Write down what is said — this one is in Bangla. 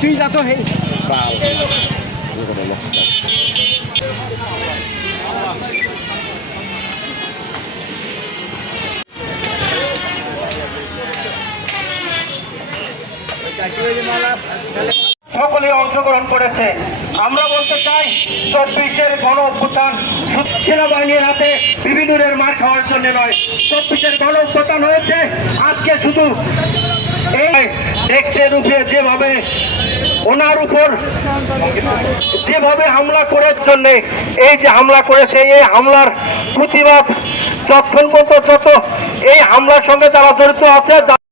তুই যা তো হেই সকলে অংশগ্রহণ করেছে। আমরা বলতে চাই, চব্বিশের গণ অভ্যুত্থান সেনাবাহিনীর হাতে বিভিন্নের মার খাওয়ার জন্য নয়, চব্বিশের গণ অভ্যুত্থান হয়েছে, আজকে শুধু ট্যাক্সের উপরে যেভাবে ওনার উপর যেভাবে হামলা করার জন্য, এই যে হামলা করেছে, এই হামলার প্রতিবাদ যখন পর্যন্ত যত এই হামলার সঙ্গে যারা জড়িত আছে